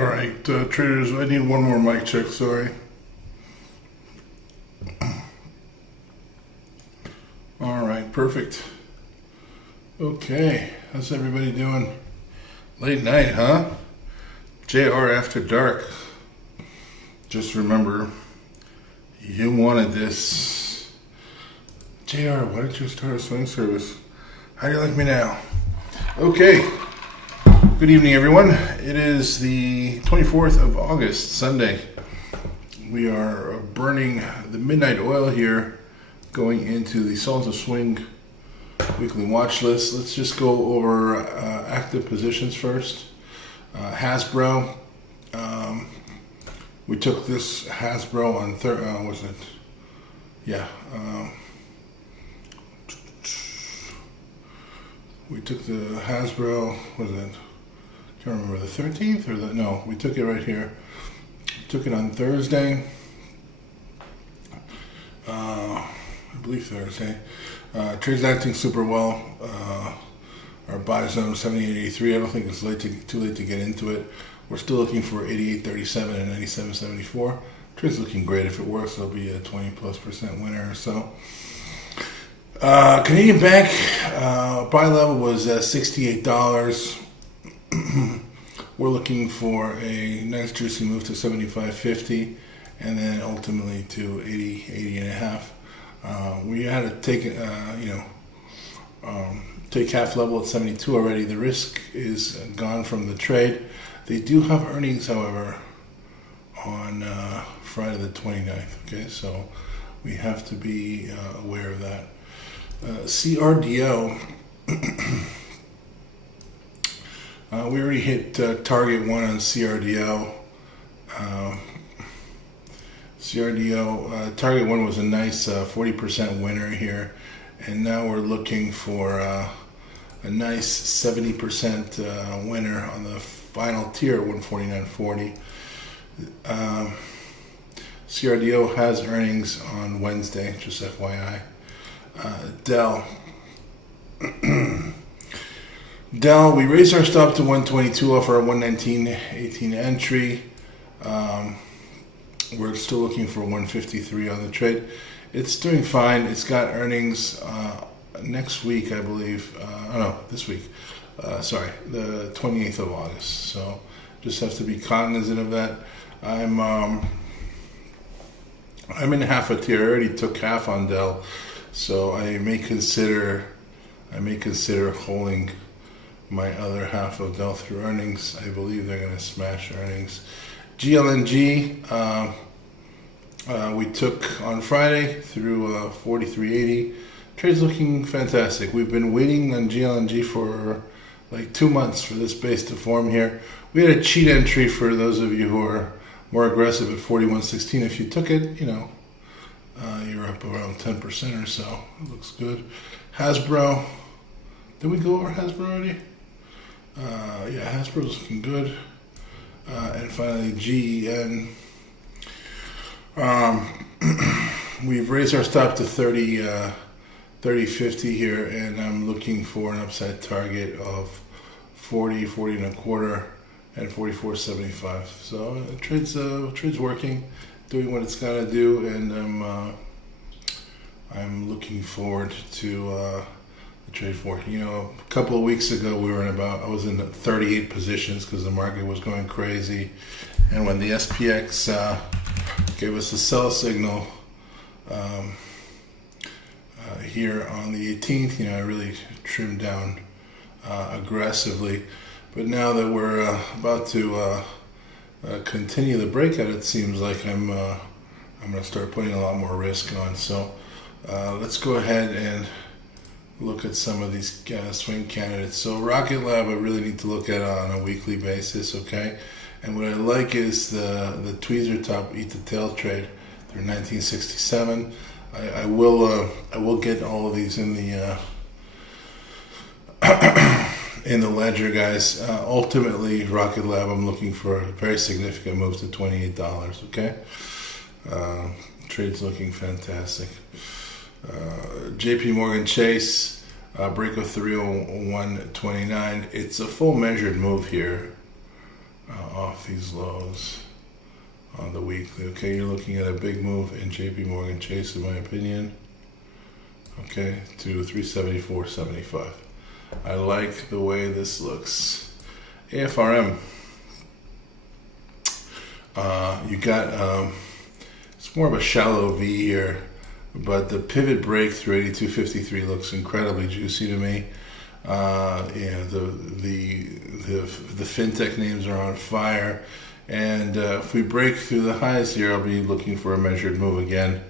All right, traders, I need one more mic check, sorry. All right, perfect. Okay, how's everybody doing? Late night, huh? JR After Dark. Just remember, you wanted this. JR, why don't you start a swing service? How do you like me now? Okay. Good evening, everyone. It is the 24th of August, Sunday. We are burning the midnight oil here, going into the Sultans of Swing weekly watch list. Let's just go over active positions first. Hasbro. We took this Hasbro on was it? Yeah. We took the Hasbro, was it? Can't remember, the 13th or no, we took it right here. Took it on Thursday. I believe Thursday. Trades acting super well. Our buy zone 78.83. I don't think it's too late to get into it. We're still looking for 88.37 and 97.74. Trade's looking great. If it works, it'll be a 20+% winner or so. Canadian Bank buy level was $68. We're looking for a nice juicy move to 75.50 and then ultimately to 80 and a half. We had to take take half level at 72 already. The risk is gone from the trade. They do have earnings, however, on Friday the 29th. Okay, so we have to be aware of that. CRDO. We already hit target 1 on CRDO. Target 1 was a nice 40% winner here, and now we're looking for a nice 70% winner on the final tier at 149.40. CRDO has earnings on Wednesday, just FYI. Dell. Dell, we raised our stop to 122 off our 119.18 entry. We're still looking for 153 on the trade. It's doing fine. It's got earnings next week, I believe. This week. The 28th of August. So just have to be cognizant of that. I'm in half a tier. I already took half on Dell, so I may consider holding my other half of Dell through earnings. I believe they're going to smash earnings. GLNG, we took on Friday through 43.80. Trade's looking fantastic. We've been waiting on GLNG for like 2 months for this base to form here. We had a cheat entry for those of you who are more aggressive at 41.16. If you took it, you're up around 10% or so. It looks good. Hasbro. Did we go over Hasbro already? Hasbro's looking good. And finally, GEN. We've raised our stop to 30.50 here, and I'm looking for an upside target of 40 and a quarter, and 44.75. So trade's working, doing what it's got to do, and I'm looking forward to the trade working. A couple of weeks ago I was in 38 positions because the market was going crazy, and when the SPX gave us a sell signal here on the 18th, I really trimmed down aggressively. But now that we're about to continue the breakout, it seems like I'm going to start putting a lot more risk on. So let's go ahead and look at some of these swing candidates. So Rocket Lab, I really need to look at on a weekly basis, okay? And what I like is the tweezer top eat the tail trade. They're 1967. I will get all of these in the in the ledger, guys. Ultimately, Rocket Lab, I'm looking for a very significant move to $28. Okay, trade's looking fantastic. JP Morgan Chase, break of 301.29. It's a full measured move here. off these lows on the weekly. Okay, you're looking at a big move in JP Morgan Chase, in my opinion. Okay, to 374.75. I like the way this looks. AFRM. You got it's more of a shallow V here, but the pivot break through 82.53 looks incredibly juicy to me. The fintech names are on fire, and if we break through the highs here, I'll be looking for a measured move again.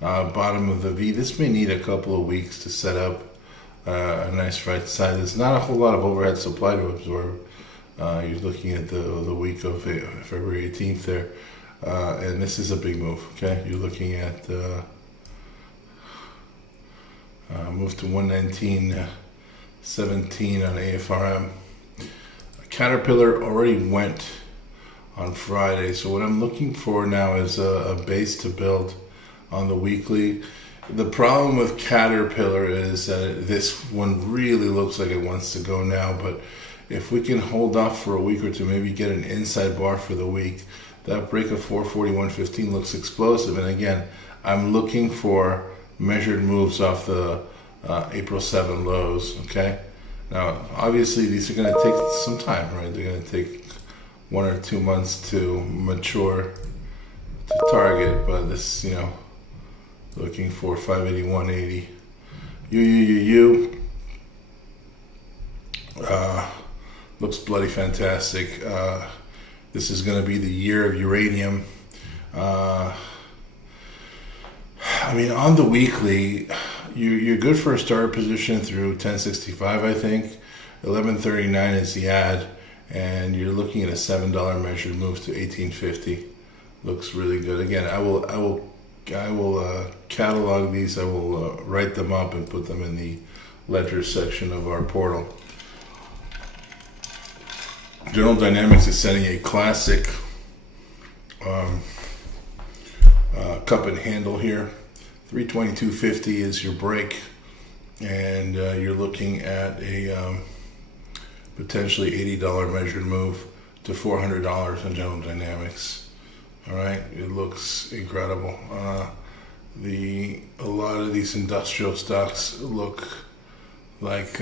Bottom of the V. This may need a couple of weeks to set up a nice right side. There's not a whole lot of overhead supply to absorb. You're looking at the week of February 18th there, and this is a big move. Okay, you're looking at move to 119.17 on AFRM. Caterpillar already went on Friday, so what I'm looking for now is a base to build on the weekly. The problem with Caterpillar is that this one really looks like it wants to go now, but if we can hold off for a week or two, maybe get an inside bar for the week, that break of 441.15 looks explosive. And again, I'm looking for measured moves off the April 7 lows, okay? Now, obviously, these are going to take some time, right? They're going to take 1 or 2 months to mature to target, but this, looking for 581.80. Looks bloody fantastic. This is going to be the year of uranium. On the weekly, you're good for a starter position through 1065, I think. 1139 is the add, and you're looking at a $7 measured move to 1850. Looks really good. Again, I will catalog these. I will write them up and put them in the ledger section of our portal. General Dynamics is setting a classic cup and handle here. 322.50 is your break, and you're looking at a potentially $80 measured move to $400 on General Dynamics. All right, it looks incredible. A lot of these industrial stocks look like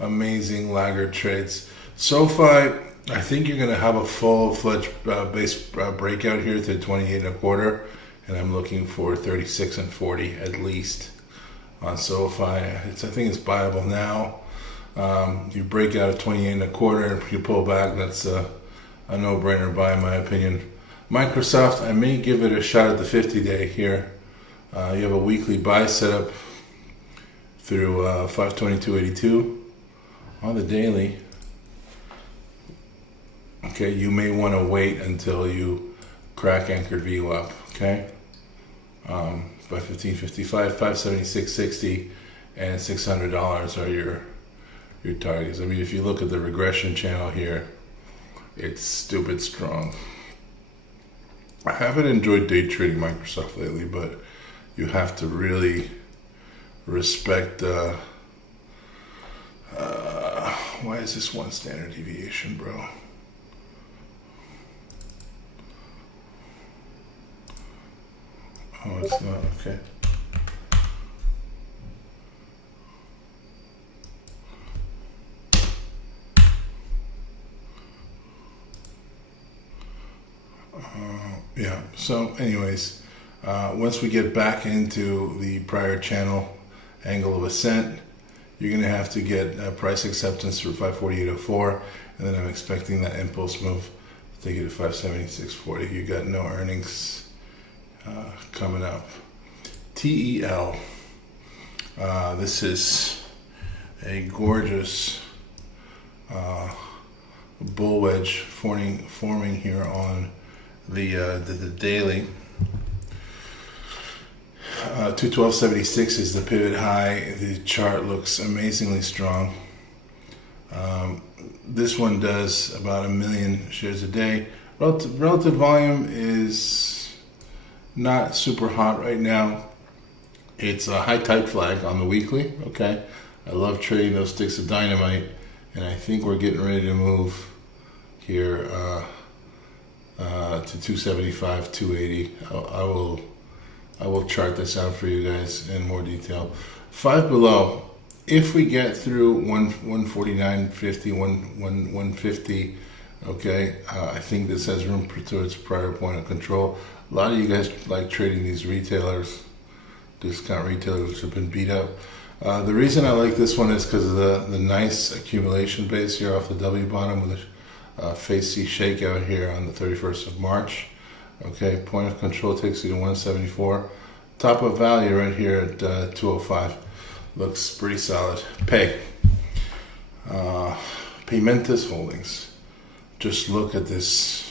amazing laggard trades. SoFi, I think you're going to have a full-fledged base breakout here to 28.25, and I'm looking for 36.40 at least on SoFi. I think it's buyable now. You break out at 28.25, you pull back. That's a no-brainer buy in my opinion. Microsoft, I may give it a shot at the 50-day here. You have a weekly buy set up through 522.82 on the daily. Okay, you may want to wait until you crack anchored VWAP. Okay, by 1555, 576.60, and $600 are your targets. If you look at the regression channel here, it's stupid strong. I haven't enjoyed day trading Microsoft lately, but you have to really respect. Why is this one standard deviation, bro? Oh, it's not. Okay. Yeah, so anyways, once we get back into the prior channel angle of ascent, you're going to have to get price acceptance for 548.04, and then I'm expecting that impulse move to take it to 576.40. You got no earnings coming up. TEL, this is a gorgeous bull wedge forming here on the daily. 212.76 is the pivot high. The chart looks amazingly strong. This one does about 1 million shares a day. Relative volume is not super hot right now. It's a high type flag on the weekly. Okay, I love trading those sticks of dynamite, and I think we're getting ready to move here to 275, 280. I will chart this out for you guys in more detail. 5 below. If we get through 149.50, 150, okay, I think this has room towards prior point of control. A lot of you guys like trading these retailers, discount retailers, which have been beat up. The reason I like this one is because of the nice accumulation base here off the W bottom with a phase C shakeout here on the 31st of March. Okay, point of control takes you to 174. Top of value right here at 205. Looks pretty solid. Paymentus Holdings. Just look at this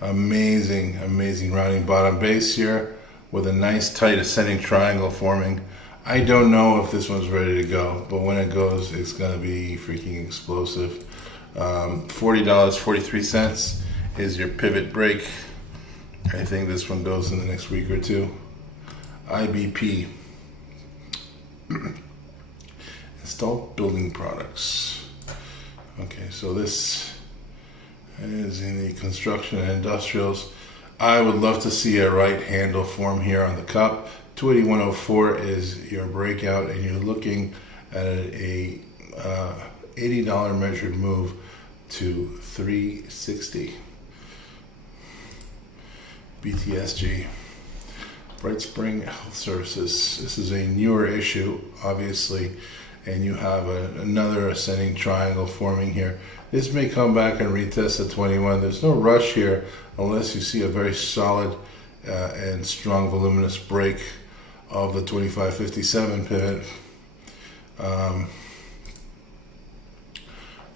amazing rounding bottom base here with a nice tight ascending triangle forming. I don't know if this one's ready to go, but when it goes, it's gonna be freaking explosive. $40.43 is your pivot break. I think this one goes in the next week or two. IBP. Installed building products. Okay, so this is in the construction and industrials. I would love to see a right handle form here on the cup. 281.04 is your breakout, and you're looking at a $80 measured move to 360. BTSG. Bright Spring Health Services. This is a newer issue, obviously, and you have another ascending triangle forming here. This may come back and retest at 21. There's no rush here unless you see a very solid and strong voluminous break of the 2557 pivot.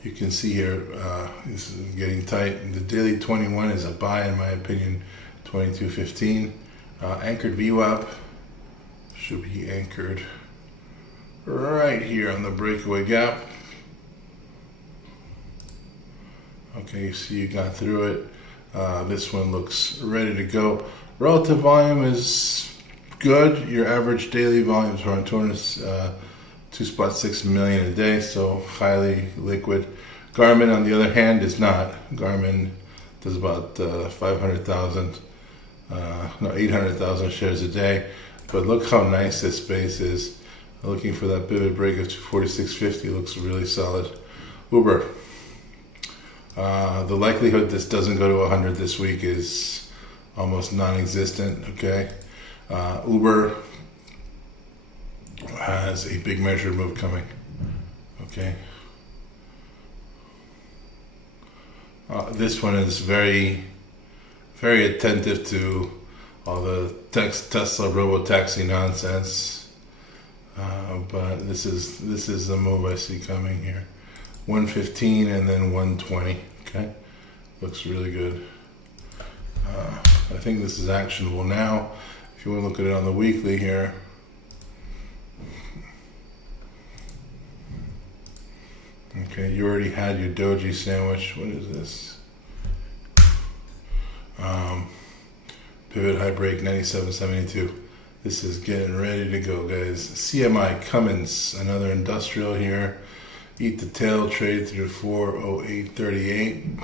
You can see here, this is getting tight. The daily 21 is a buy, in my opinion. 2215. Anchored VWAP should be anchored right here on the breakaway gap. Okay, you see you got through it. This one looks ready to go. Relative volume is good. Your average daily volumes are on 2.6 million a day, so highly liquid. Garmin, on the other hand, is not. Garmin does about 800,000 shares a day. But look how nice this space is. Looking for that pivot break of 246.50 looks really solid. Uber. The likelihood this doesn't go to 100 this week is almost non-existent. Okay, Uber has a big measured move coming. Okay, this one is very attentive to all the Tesla robo-taxi nonsense, but this is the move I see coming here. 115 and then 120. Okay, looks really good. I think this is actionable now. If you want to look at it on the weekly here, okay, you already had your doji sandwich. What is this? Pivot high break 97.72. This is getting ready to go, guys. CMI Cummins, another industrial here. Eat the tail, trade through 408.38.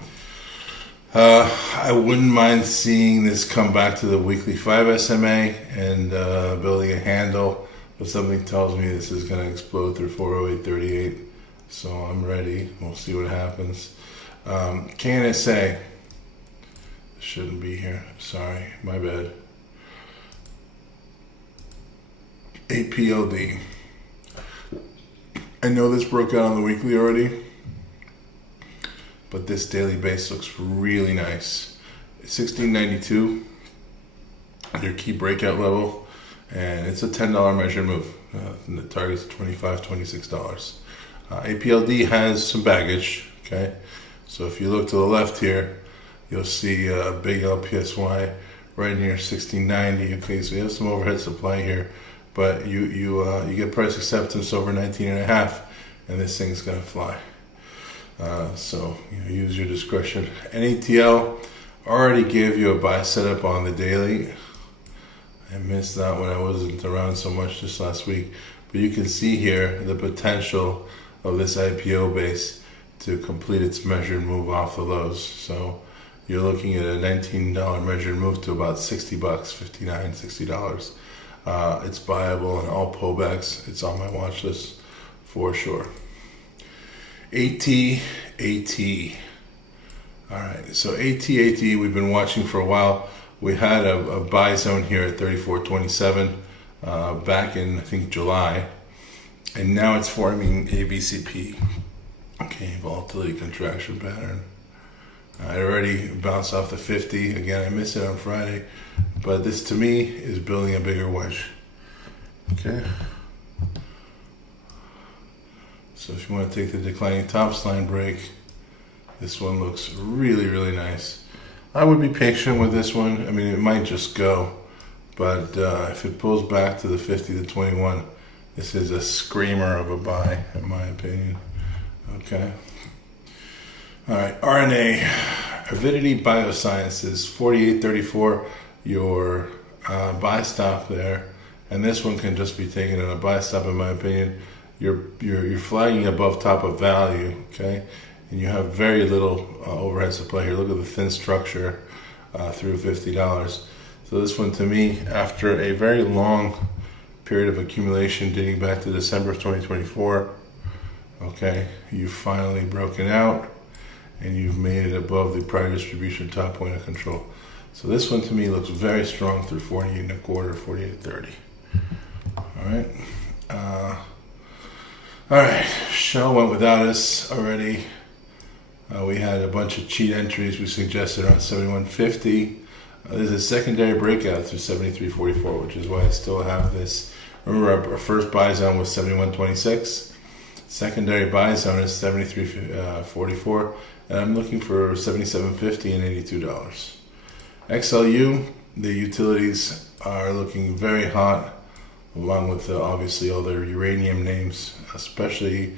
I wouldn't mind seeing this come back to the weekly 5 SMA and building a handle, but something tells me this is going to explode through 408.38. So I'm ready. We'll see what happens. KNSA shouldn't be here. Sorry, my bad. APLD. I know this broke out on the weekly already, but this daily base looks really nice. 1692, your key breakout level, and it's a $10 measured move. And the target's $25, $26. APLD has some baggage. Okay, so if you look to the left here, you'll see a big LPSY right near 1690. Okay, so you have some overhead supply here, but you get price acceptance over 19.5, and this thing's gonna fly. So use your discretion. NETL already gave you a buy setup on the daily. I missed that when I wasn't around so much this last week, but you can see here the potential of this IPO base to complete its measured move off the lows. So you're looking at a $19 measured move to about 60 bucks, $59, $60. It's buyable in all pullbacks. It's on my watch list for sure. AT. All right, so AT, we've been watching for a while. We had a buy zone here at 34.27 back in, I think, July. And now it's forming a VCP. Okay, volatility contraction pattern. It already bounced off the 50. Again, I missed it on Friday. But this, to me, is building a bigger wedge. Okay. So if you want to take the declining tops line break, this one looks really, really nice. I would be patient with this one. I mean, it might just go. But if it pulls back to the 50 to 21, this is a screamer of a buy, in my opinion. Okay. All right, RNA, Avidity Biosciences, 48.34, your buy stop there. And this one can just be taken in a buy stop, in my opinion. You're flagging above top of value, okay? And you have very little overhead supply here. Look at the thin structure through $50. So this one, to me, after a very long period of accumulation dating back to December of 2024, okay, you've finally broken out and you've made it above the prior distribution top point of control. So this one, to me, looks very strong through 48.25, 48.30. All right. All right, Shell went without us already. We had a bunch of cheat entries we suggested around 71.50. There's a secondary breakout through 73.44, which is why I still have this. Remember, our first buy zone was 71.26. Secondary buy zone is 73.44, and I'm looking for 77.50 and $82. XLU, the utilities are looking very hot, along with obviously all their uranium names, especially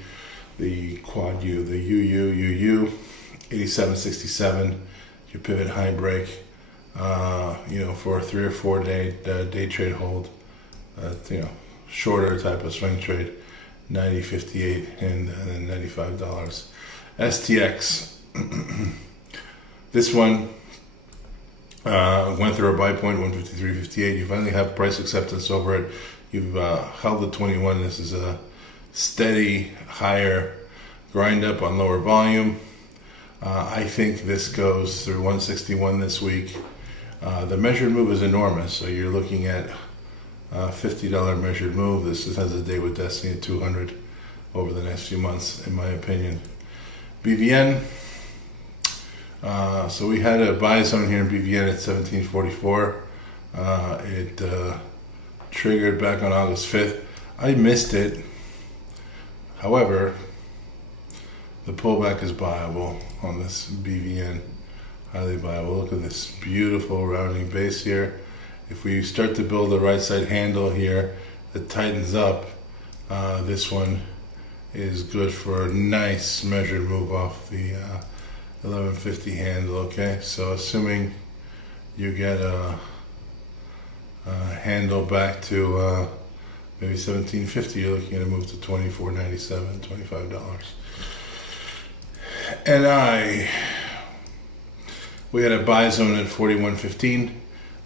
the Quad U, the UU, 87.67, your pivot high break, for a 3 or 4 day trade hold, shorter type of swing trade, 90.58 and then $95. STX, this one went through a buy point, 153.58. You finally have price acceptance over it. You've held the 21. This is a steady, higher grind up on lower volume. I think this goes through 161 this week. The measured move is enormous, so you're looking at $50 measured move. This has a day with destiny at 200 over the next few months, in my opinion. BVN. So we had a buy zone here in BVN at 17.44. It triggered back on August 5th. I missed it. However, the pullback is buyable on this BVN. Highly buyable. Look at this beautiful rounding base here. If we start to build the right side handle here that tightens up, this one is good for a nice measured move off the 1150 handle. Okay, so assuming you get a handle back to maybe 1750, you're looking at a move to 24.97, $25. And we had a buy zone at 41.15.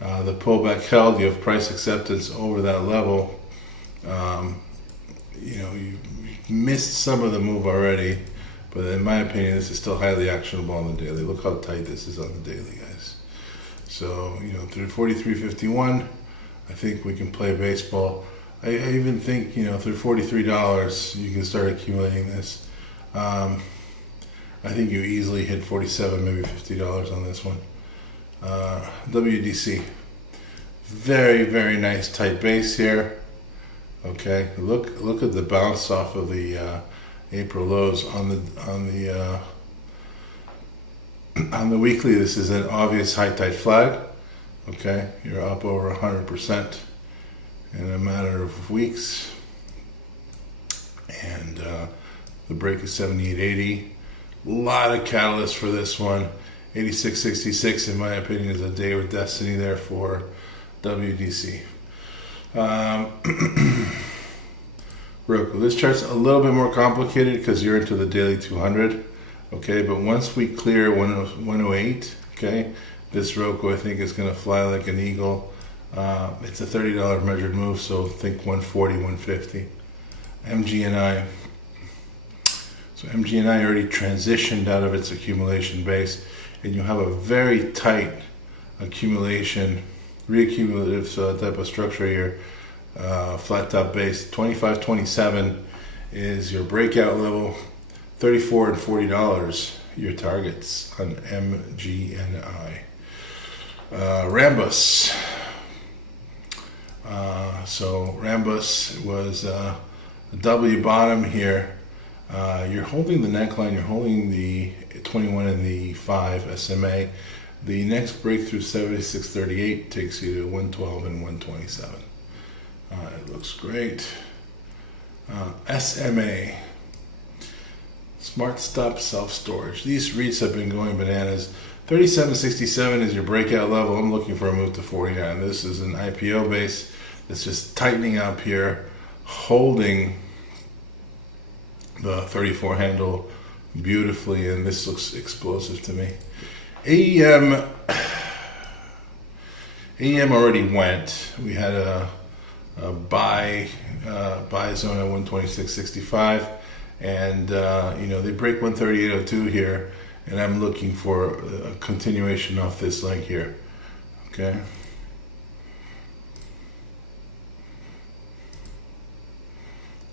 The pullback held. You have price acceptance over that level. You missed some of the move already, but in my opinion, this is still highly actionable on the daily. Look how tight this is on the daily, guys. So, through 43.51, I think we can play baseball. I even think, through $43, you can start accumulating this. I think you easily hit 47, maybe $50 on this one. WDC, very, very nice tight base here. Okay, look at the bounce off of the April lows on the weekly. This is an obvious high tight flag. Okay, you're up over 100% in a matter of weeks, and the break is 78.80. A lot of catalysts for this one. 86.66, in my opinion, is a day with destiny there for WDC. Roku. This chart's a little bit more complicated because you're into the daily 200. Okay, but once we clear 108, okay, this Roku I think is going to fly like an eagle. It's a $30 measured move, so think 140, 150. MGNI. So MGNI already transitioned out of its accumulation base, and you have a very tight accumulation, reaccumulative type of structure here. Flat top base. 25.27 is your breakout level. $34 and $40 your targets on MGNI. Rambus. So Rambus was a W bottom here. You're holding the neckline, you're holding the 21 and the 5 SMA. The next breakthrough 76.38 takes you to 112 and 127. It looks great. SMA. Smart Stop Self-Storage. These REITs have been going bananas. 37.67 is your breakout level. I'm looking for a move to 49. This is an IPO base that's just tightening up here, holding the 34 handle beautifully, and this looks explosive to me. AEM already went. We had a buy zone at 126.65, and they break 138.02 here, and I'm looking for a continuation off this leg here. Okay.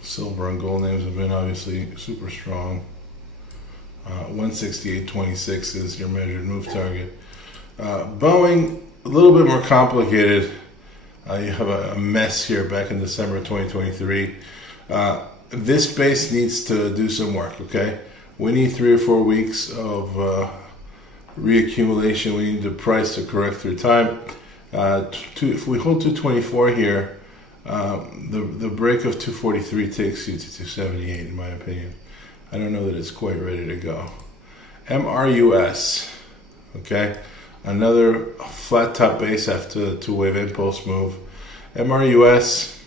Silver and gold names have been obviously super strong. 168.26 is your measured move target. Boeing, a little bit more complicated. You have a mess here back in December 2023. This base needs to do some work, okay? We need 3 or 4 weeks of reaccumulation. We need the price to correct through time. If we hold 224 here, the break of 243 takes you to 278, in my opinion. I don't know that it's quite ready to go. MRUS, okay? Another flat top base after the 2-wave impulse move. MRUS,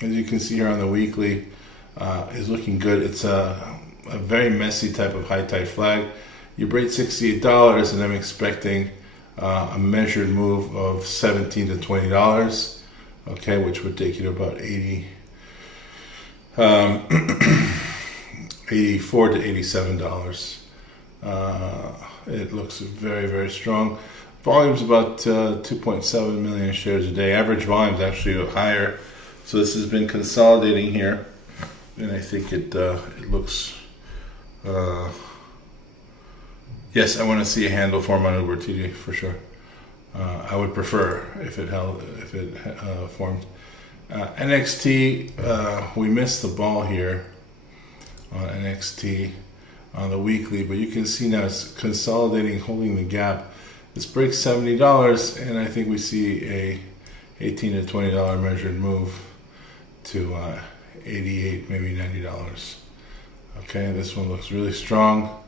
as you can see here on the weekly, is looking good. It's a very messy type of high tide flag. You break $68, and I'm expecting a measured move of $17 to $20, okay, which would take you to about 84 to $87. It looks very, very strong. Volume's about 2.7 million shares a day. Average volume's actually higher. So this has been consolidating here, and I think it looks. Yes, I want to see a handle form on Uber TD for sure. I would prefer if it formed. NXT, we missed the ball here on NXT on the weekly, but you can see now it's consolidating, holding the gap. This breaks $70, and I think we see a $18 to $20 measured move to $88, maybe $90. Okay, this one looks really strong.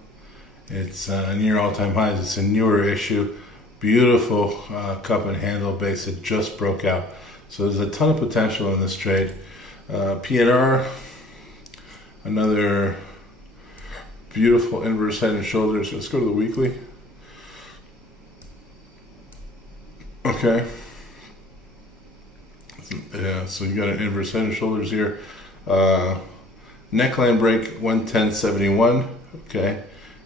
It's near all-time highs. It's a newer issue. Beautiful cup and handle base that just broke out. So there's a ton of potential in this trade. PNR, another beautiful inverse head and shoulders. Let's go to the weekly. Okay. Yeah, so you got an inverse head and shoulders here. Neckline break 110.71. Okay.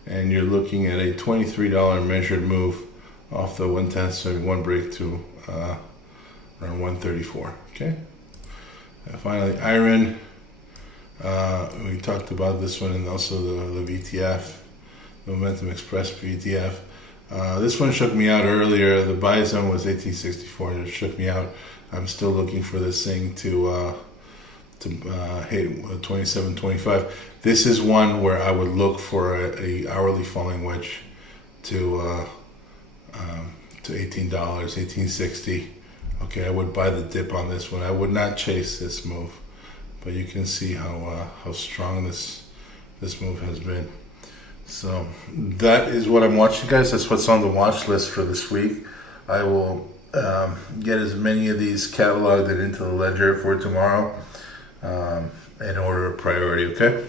And you're looking at a $23 measured move off the 110.71 break to around 134. Okay. And finally, iron. We talked about this one, and also the VTF, the Momentum Express VTF. This one shook me out earlier. The buy zone was 1864, and it shook me out. I'm still looking for this thing to hit 27.25. This is one where I would look for a hourly falling wedge to $18, $18.60. Okay, I would buy the dip on this one. I would not chase this move, but you can see how strong this move has been. So that is what I'm watching, guys. That's what's on the watch list for this week. I will get as many of these cataloged and into the ledger for tomorrow in order of priority. Okay.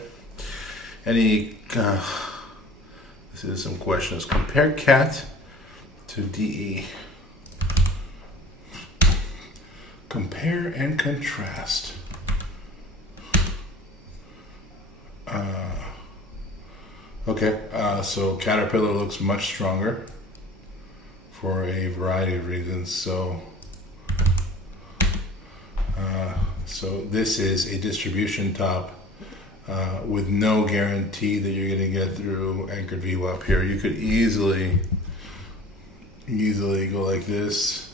Any Let's see, there's some questions. Compare CAT to DE. Compare and contrast. Okay, so Caterpillar looks much stronger for a variety of reasons. So this is a distribution top with no guarantee that you're going to get through anchored VWAP here. You could easily go like this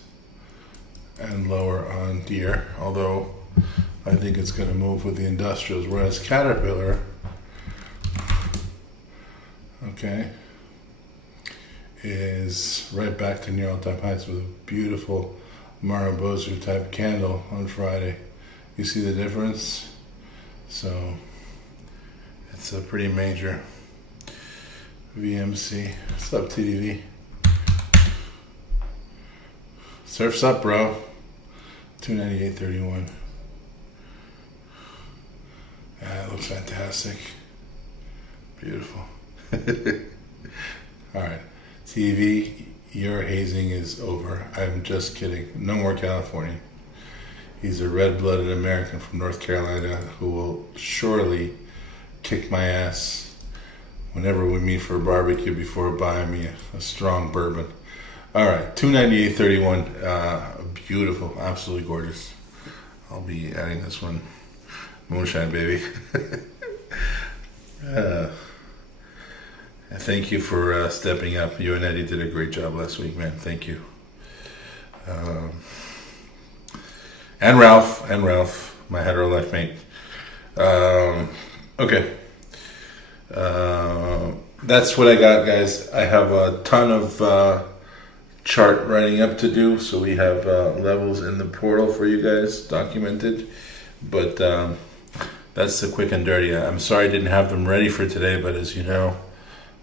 and lower on Deere, although I think it's going to move with the industrials, whereas Caterpillar, okay, is right back to near all-time heights with a beautiful Mariposa type candle on Friday. You see the difference? So it's a pretty major VMC. What's up, TDV? Surf's up, bro. 298.31. That looks fantastic. Beautiful. All right, TV, your hazing is over. I'm just kidding. No more California. He's a red-blooded American from North Carolina who will surely kick my ass whenever we meet for a barbecue before buying me a strong bourbon. All right, 298.31. Beautiful, absolutely gorgeous. I'll be adding this one. Moonshine, baby. Thank you for stepping up. You and Eddie did a great job last week, man. Thank you. And Ralph, my hetero life mate. Okay. That's what I got, guys. I have a ton of chart writing up to do, so we have levels in the portal for you guys documented. But that's the quick and dirty. I'm sorry I didn't have them ready for today, but as you know,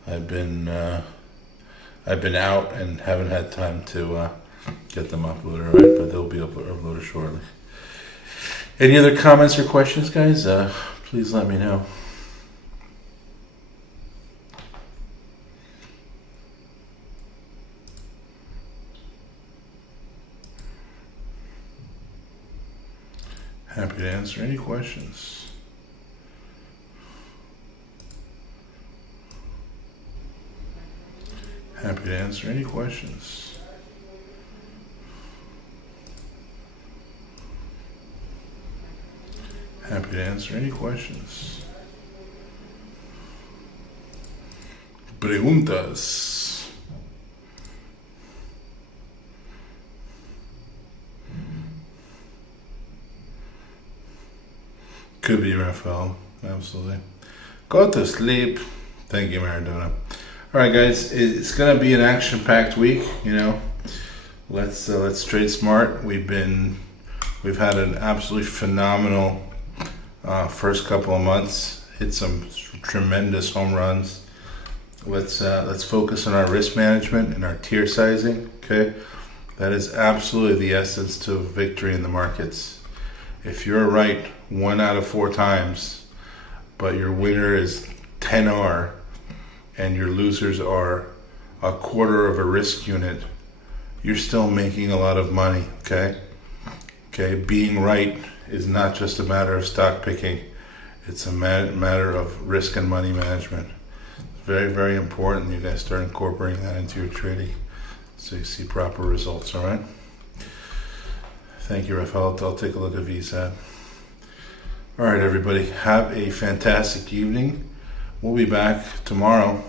I've been out and haven't had time to get them uploaded, all right? But they'll be uploaded shortly. Any other comments or questions, guys? Please let me know. Happy to answer any questions. Happy to answer any questions. Happy to answer any questions. Preguntas. Could be Rafael, absolutely. Go to sleep. Thank you, Maradona. All right, guys, it's gonna be an action-packed week. You know, let's trade smart. We've had an absolutely phenomenal first couple of months. Hit some tremendous home runs. Let's focus on our risk management and our tier sizing. Okay, that is absolutely the essence to victory in the markets. If you're right 1 out of 4 times, but your winner is 10R and your losers are a quarter of a risk unit, you're still making a lot of money, okay? Okay, being right is not just a matter of stock picking. It's a matter of risk and money management. It's very, very important you guys start incorporating that into your trading so you see proper results, all right? Thank you, Rafael. I'll take a look at VSAT. All right, everybody, have a fantastic evening. We'll be back tomorrow,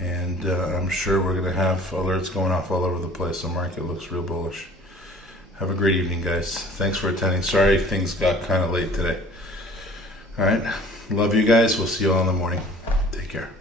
and I'm sure we're going to have alerts going off all over the place. The market looks real bullish. Have a great evening, guys. Thanks for attending. Sorry things got kind of late today. All right, love you guys. We'll see you all in the morning. Take care.